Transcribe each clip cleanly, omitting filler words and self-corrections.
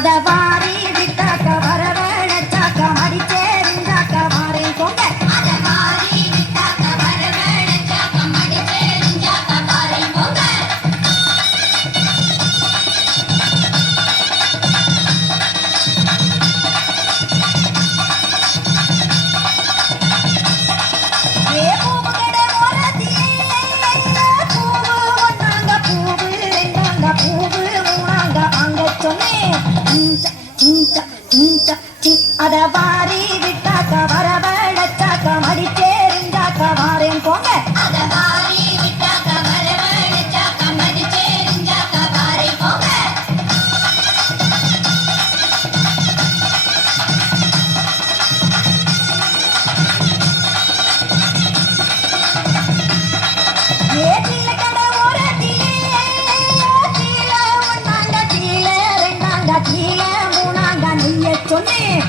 அத வாரி விட்டாக்க வரவேணச்சாக்க மடிச்சேரிஞ்சாக்க வாரேன் போங்க அத வாரி விட்டாக்க வரவேணச்சாக்க மடிச்சேரிஞ்சாக்க வாரேன் போங்க அத வாரி விட்டாக்க வரவேணச்சாக்க மடிச்சேரிஞ்சாக்க வாரேன் போங்க அத வாரி விட்டாக்க வரவேணச்சாக்க மடிச்சேரிஞ்சாக்க வாரேன் போங்க ஏற்றில கடை ஓரத்திலே கீழ ஒன்னாங்க கீழ ரெண்டாங்க கீழ மூணாங்க நீய சொன்னேன்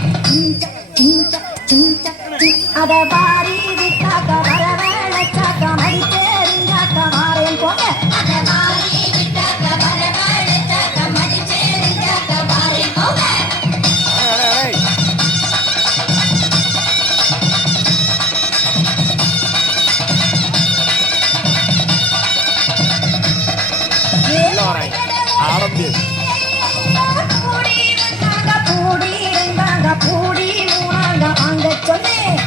அத வாரி விட்டாக்க வரவேணச்சாக்க மடிச்சேரிஞ்சாக்க வாரேன் போங்க அத வாரி விட்டாக்க வரவேணச்சாக்க மடிச்சேரிஞ்சாக்க வாரேன் போங்க பூடி மூணாங்க அங்க சொன்னேன்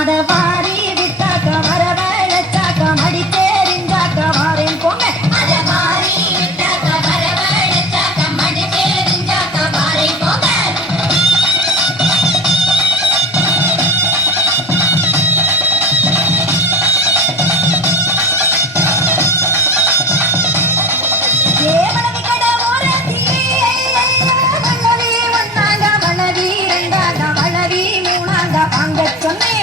அத வாரி விட்டாக்க வரவேணச்சாக்க மடிச்சேரிஞ்சாக்க வாரேன் போங்க அத வாரி விட்டாக்க வரவேணச்சாக்க மடிச்சேரிஞ்சாக்க வாரேன் போங்க ஏவலவி கடை ஓரத்திலே வளவி ஒன்னாங்க வளவி ரெண்டாங்க வளவி மூணாங்க அங்க சொன்னேன்